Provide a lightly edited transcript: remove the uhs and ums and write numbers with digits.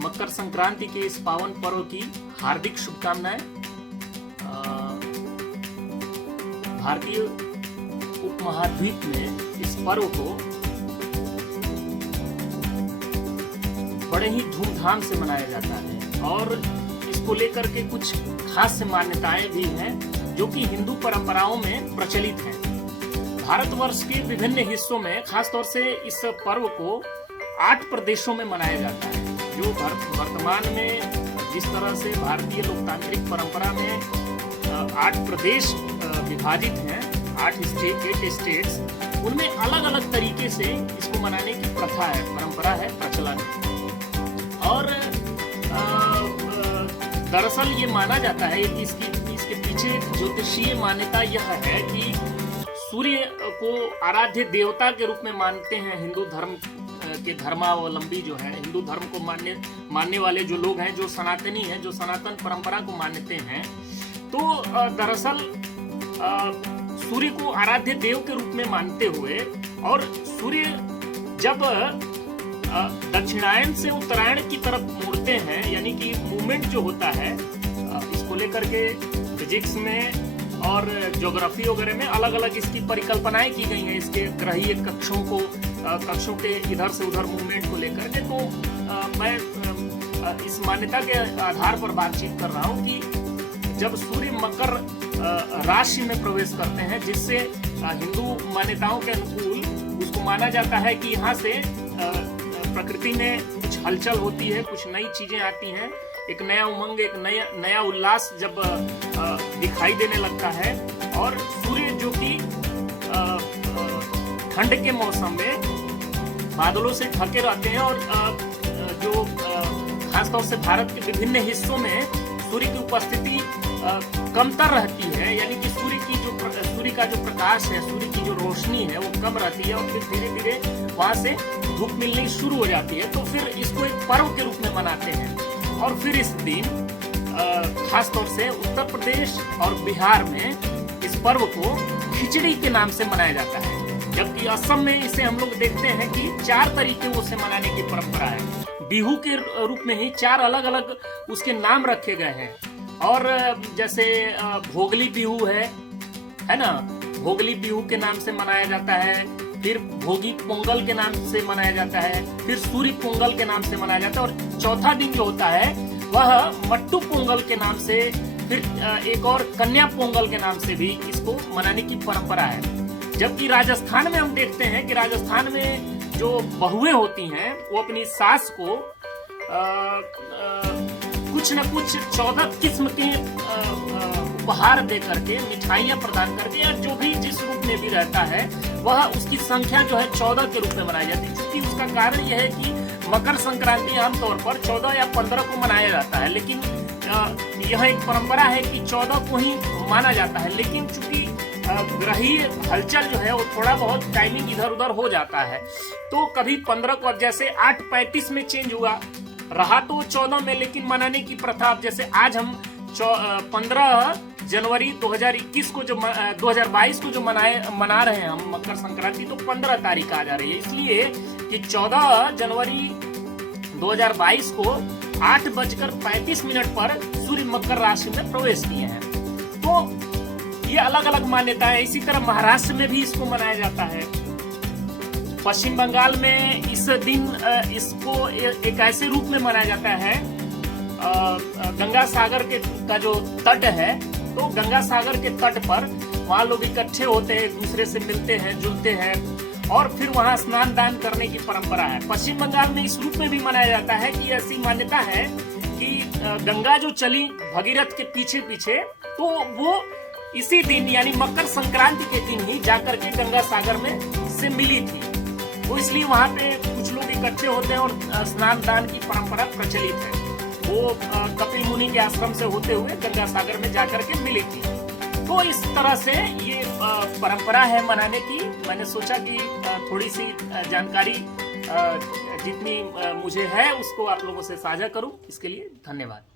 मकर संक्रांति के इस पावन पर्व की हार्दिक शुभकामनाएं। भारतीय उपमहाद्वीप में इस पर्व को बड़े ही धूमधाम से मनाया जाता है और इसको लेकर के कुछ खास मान्यताएं भी हैं जो कि हिंदू परंपराओं में प्रचलित हैं। भारतवर्ष के विभिन्न हिस्सों में खासतौर से इस पर्व को 8 प्रदेशों में मनाया जाता है। जो वर्तमान में जिस तरह से भारतीय लोकतांत्रिक परंपरा में 8 प्रदेश विभाजित हैं, 8 स्टेट्स, उनमें अलग अलग तरीके से इसको मनाने की प्रथा है, परंपरा है, प्रचलन है। और दरअसल ये माना जाता है कि इसके पीछे ज्योतिषीय मान्यता यह है कि सूर्य को आराध्य देवता के रूप में मानते हैं हिंदू धर्म के धर्मावलंबी जो है, हिंदू धर्म को मानने वाले जो लोग हैं, जो सनातनी हैं, जो सनातन परंपरा को मानते हैं। तो दरअसल सूर्य को आराध्य देव के रूप में मानते हुए और सूर्य जब दक्षिणायन से उत्तरायण की तरफ मुड़ते हैं, यानी कि मूवमेंट जो होता है, इसको लेकर के फिजिक्स में और ज्योग्राफी वगैरह में अलग अलग इसकी परिकल्पनाएं की गई हैं, इसके ग्रहीय कक्षों के इधर से उधर मूवमेंट को लेकर के। तो मैं इस मान्यता के आधार पर बातचीत कर रहा हूँ कि जब सूर्य मकर राशि में प्रवेश करते हैं, जिससे हिंदू मान्यताओं के अनुकूल उसको माना जाता है कि यहाँ से प्रकृति में कुछ हलचल होती है, कुछ नई चीजें आती हैं, एक नया उमंग, एक नया उल्लास जब दिखाई देने लगता है। और सूर्य जो कि ठंड के मौसम में बादलों से ढके रहते हैं और जो खासतौर से भारत के विभिन्न हिस्सों में सूर्य की उपस्थिति कमतर रहती है, यानी कि सूर्य का जो प्रकाश है, सूर्य की जो रोशनी है वो कम रहती है और फिर धीरे धीरे वहां से धूप मिलनी शुरू हो जाती है। तो फिर इसको एक पर्व के रूप में मनाते हैं और फिर इस दिन खासतौर से उत्तर प्रदेश और बिहार में इस पर्व को खिचड़ी के नाम से मनाया जाता है, जबकि असम में इसे हम लोग देखते हैं कि 4 तरीके से मनाने की परंपरा है। बिहू के रूप में ही 4 अलग अलग उसके नाम रखे गए हैं। और जैसे भोगली बिहू है ना, भोगली बिहू के नाम से मनाया जाता है, फिर भोगी पोंगल के नाम से मनाया जाता है, फिर सूर्य पोंगल के नाम से मनाया जाता है और चौथा दिन जो होता है वह मट्टू पोंगल के नाम से, फिर एक और कन्या पोंगल के नाम से भी इसको मनाने की परंपरा है। जबकि राजस्थान में हम देखते हैं कि राजस्थान में जो बहुएं होती हैं वो अपनी सास को कुछ न कुछ 14 किस्म के उपहार दे करके, मिठाइयां प्रदान करके, या जो भी जिस रूप में भी रहता है वह उसकी संख्या जो है 14 के रूप में मनाई जाती है। क्योंकि उसका कारण यह है कि मकर संक्रांति आमतौर पर 14 या 15 को मनाया जाता है, लेकिन यह एक परंपरा है कि 14 को ही माना जाता है। लेकिन चूंकि ग्रहीय हलचल जो है वो थोड़ा बहुत टाइमिंग इधर उधर हो जाता है, तो कभी 15 को, अब जैसे 8:35 में चेंज हुआ, रहा तो 14 में, लेकिन मनाने की प्रथा, जैसे आज हम 15 जनवरी 2021 को जो 2022 को जो मना रहे हैं हम मकर संक्रांति, तो 15 तारीख आ जा रही है, इसलिए कि 14 जनवरी 2022 को 8:35 पर सूर्य मकर राशि में प्रवेश किए हैं। तो ये अलग अलग मान्यता है। इसी तरह महाराष्ट्र में भी इसको मनाया जाता है। पश्चिम बंगाल में इस दिन इसको एक ऐसे रूप में मनाया जाता है, गंगा सागर का जो तट है, तो गंगा सागर के तट पर वहाँ लोग इकट्ठे होते हैं, एक दूसरे से मिलते हैं, जुलते हैं और फिर वहाँ स्नान दान करने की परंपरा है। पश्चिम बंगाल में इस रूप में भी मनाया जाता है कि ऐसी मान्यता है कि गंगा जो चली भगीरथ के पीछे पीछे, तो वो इसी दिन यानी मकर संक्रांति के दिन ही जाकर के गंगा सागर में से मिली थी। तो इसलिए वहाँ पे कुछ लोग इकट्ठे होते हैं और स्नान दान की परंपरा प्रचलित है। वो कपिल मुनि के आश्रम से होते हुए गंगा सागर में जाकर के मिली थी। तो इस तरह से ये परंपरा है मनाने की। मैंने सोचा कि थोड़ी सी जानकारी जितनी मुझे है उसको आप लोगों से साझा करूं। इसके लिए धन्यवाद।